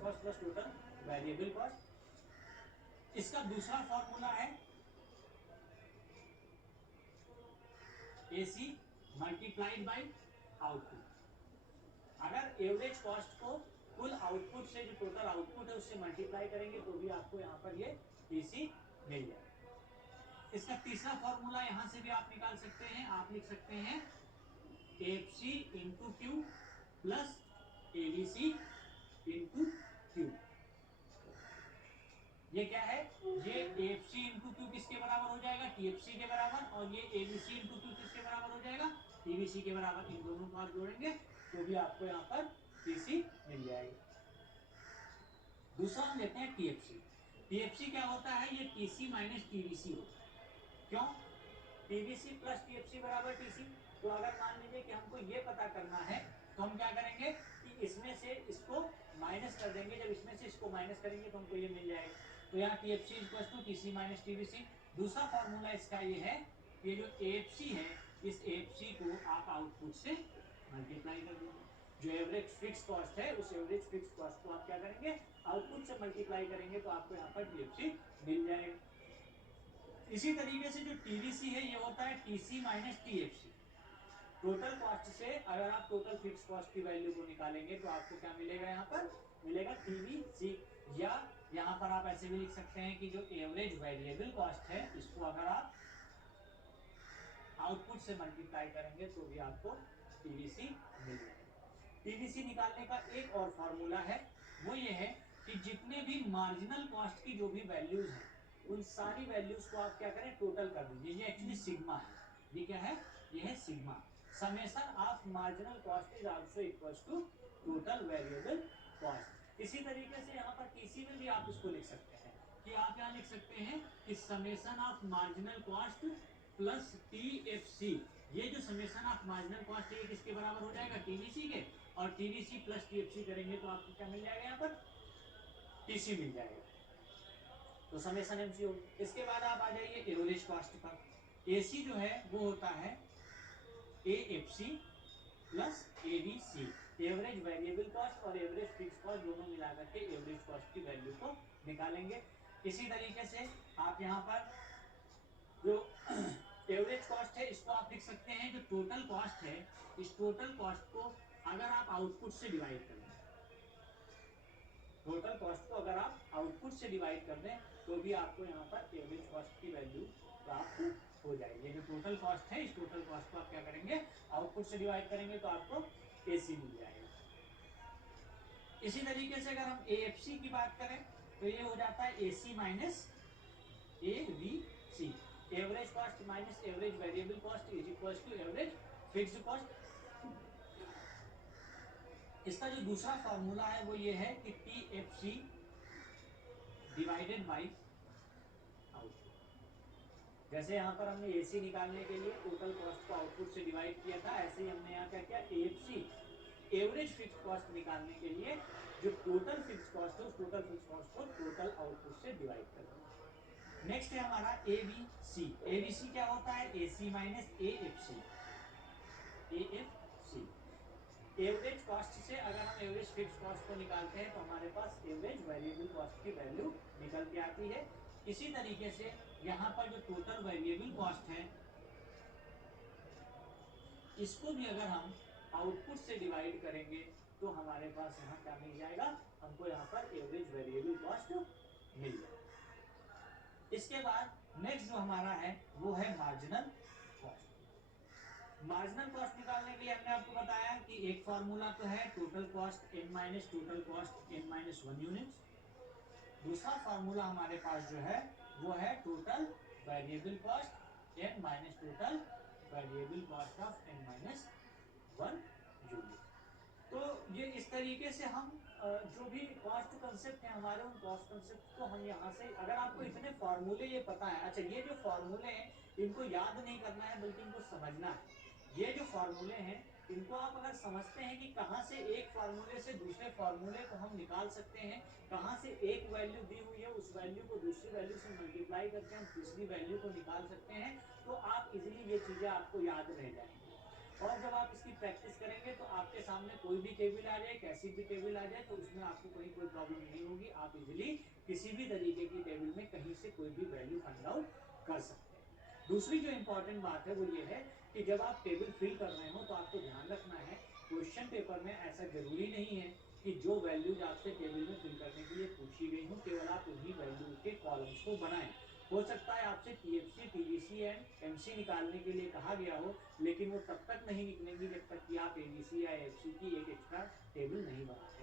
Fix cost plus total variable cost. इसका दूसरा formula है AC मल्टीप्लाइड बाई आउटपुट। अगर एवरेज कॉस्ट को कुल आउटपुट से जो टोटल आउटपुट है उससे मल्टीप्लाई करेंगे तो भी आपको यहाँ पर ये TC मिल जाएगा। इसका तीसरा फॉर्मूला यहां से भी आप निकाल सकते हैं, आप लिख सकते हैं FC into Q plus ABC into Q. ये क्या है, ये AFC इंटू क्यू किसके बराबर हो जाएगा, TFC के बराबर, और ये ABC इंटू क्यू किसके बराबर हो जाएगा, TBC के बराबर। इन दोनों को आप जोड़ेंगे तो भी आपको यहाँ पर TC मिल जाएगी। दूसरा हम लेते हैं TFC। TFC क्या होता है, ये TC माइनस TBC होता है। क्यों, TBC प्लस TFC बराबर TC। तो अगर मान लीजिए कि हमको ये पता करना है तो हम क्या करेंगे कि इसमें से इसको माइनस कर देंगे, जब इसमें से इसको माइनस करेंगे तो हमको ये मिल जाएगा। तो यहाँ TFC equal to TC minus TBC। दूसरा फॉर्मूला इसका ये है, ये जो AFC है इस AFC को आप आउटपुट से मल्टीप्लाई कर दीजिए। जो एवरेज फिक्स कॉस्ट है उस एवरेज फिक्स कॉस्ट को आप क्या करेंगे, आउटपुट से मल्टीप्लाई करेंगे तो आपको यहाँ पर TFC मिल जाएगा। इसी तरीके से जो TBC है ये होता है TC minus TFC। Total cost से अगर आप टोटल फिक्स कॉस्ट की वैल्यू को निकालेंगे तो आपको क्या मिलेगा, यहाँ पर मिलेगा TBC। या यहाँ पर आप ऐसे भी लिख सकते हैं कि जो एवरेज वेरिएबल कॉस्ट है इसको अगर आप आउटपुट से मल्टीप्लाई करेंगे तो भी आपको TBC मिल जाएगा। TBC निकालने का एक और फॉर्मूला है, वो ये है कि जितने भी मार्जिनल कॉस्ट की जो भी वैल्यूज हैं उन सारी वैल्यूज को आप क्या करें, टोटल कर दीजिए। ये एक्चुअली सिग्मा है, ये क्या है, ये है sigma. Summation of marginal cost is also equals to total variable cost. इसी तरीके से यहाँ पर TC में भी आप इसको लिख सकते हैं कि आप यहाँ लिख सकते हैं कि summation of marginal cost plus TFC। ये जो समेशन ऑफ मार्जिनल कॉस्ट है किसके बराबर हो जाएगा, TBC के, और TBC प्लस TFC करेंगे तो आपको क्या मिल जाएगा, यहाँ पर TC मिल जाएगा। तो समेशन MC होगी। इसके बाद आप आ जाइए एवरेज कॉस्ट पर। AC जो है वो होता है AFC plus ABC। Average variable cost और एवरेज फिक्स कॉस्ट दोनों मिलाकर के एवरेज कॉस्ट की वैल्यू को निकालेंगे। इसी तरीके से आप यहाँ पर जो एवरेज कॉस्ट है इसको आप लिख सकते हैं, जो टोटल कॉस्ट है इस टोटल कॉस्ट को अगर आप आउटपुट से डिवाइड कर दें, टोटल कॉस्ट को अगर आप आउटपुट से डिवाइड कर दें तो भी आपको यहाँ पर एवरेज कॉस्ट की वैल्यू प्राप्त हो जाएगी। ये जो टोटल कॉस्ट है इस टोटल कॉस्ट को आप क्या करेंगे, आउटपुट से डिवाइड करेंगे तो आपको AC मिल जाएगा। इसी तरीके से अगर हम AFC की बात करें तो ये हो जाता है AC minus ABC। Average cost minus average variable cost is equal to average fixed cost. इसका जो दूसरा फॉर्मूला है वो ये है कि TFC डिवाइडेड बाई आउटपुट। जैसे यहाँ पर हमने AC निकालने के लिए टोटल कॉस्ट को आउटपुट से डिवाइड किया था, ऐसे ही हमने यहाँ क्या किया, AFC एवरेज फिक्स कॉस्ट निकालने के लिए जो टोटल फिक्स कॉस्ट है उस टोटल फिक्स कॉस्ट को टोटल आउटपुट से डिवाइड कर देंगे। नेक्स्ट है हमारा ABC। ABC क्या होता है, AC minus AFC। AFC average cost से अगर हम एवरेज फिक्स कॉस्ट को निकालते हैं तो हमारे पास एवरेज वेरिएबल कॉस्ट की वैल्यू निकल के आती है। इसी तरीके से यहाँ पर जो टोटल वेरिएबल कॉस्ट है इसको भी अगर हम आउटपुट से डिवाइड करेंगे तो हमारे पास यहाँ क्या मिल जाएगा, हमको यहाँ पर एवरेज वेरिएबल कॉस्ट मिल जाएगा। इसके बाद नेक्स्ट जो हमारा है वो है मार्जिनल कॉस्ट। मार्जिनल कॉस्ट निकालने के लिए हमने आपको बताया कि एक फॉर्मूला तो है total cost n minus total cost n minus 1 units. दूसरा फॉर्मूला हमारे पास जो है वो है total variable cost n minus total variable cost of n minus 1 unit. तो ये इस तरीके से हम जो भी कॉस्ट कंसेप्ट है हमारे उन कॉस्ट कंसेप्ट को हम यहाँ से, अगर आपको इतने फॉर्मूले ये पता है, अच्छा ये जो फॉर्मूले हैं इनको याद नहीं करना है बल्कि इनको समझना है। ये जो फॉर्मूले हैं इनको आप अगर समझते हैं कि कहाँ से एक फॉर्मूले से दूसरे फॉर्मूले को हम निकाल सकते हैं, कहाँ से एक वैल्यू दी हुई है उस वैल्यू को दूसरी वैल्यू से मल्टीप्लाई करके हम तीसरी वैल्यू को निकाल सकते हैं, तो आप इजीली ये चीजें आपको याद रह जाएंगी। और जब आप इसकी प्रैक्टिस करेंगे तो आपके सामने कोई भी टेबल आ जाए, कैसी भी टेबल आ जाए, तो उसमें आपको कहीं कोई प्रॉब्लम नहीं होगी। आप इजीली किसी भी तरीके की टेबल में कहीं से कोई भी वैल्यू फाइंड आउट कर सकते हैं। दूसरी जो इंपॉर्टेंट बात है वो ये है कि जब आप टेबल फिल कर रहे हो तो आपको ध्यान रखना है, क्वेश्चन पेपर में ऐसा जरूरी नहीं है कि जो वैल्यूज आपसे टेबल में फिल करने के लिए पूछी गई हो केवल आप उन्हीं वैल्यूज के कॉलम्स को बनाएं। हो सकता है आपसे टीएफसी, टीवीसी एंड एमसी निकालने के लिए कहा गया हो, लेकिन वो तब तक नहीं निकलेंगी जब तक कि आप एबीसी या एफसी की एक एक्स्ट्रा टेबल नहीं बनाते।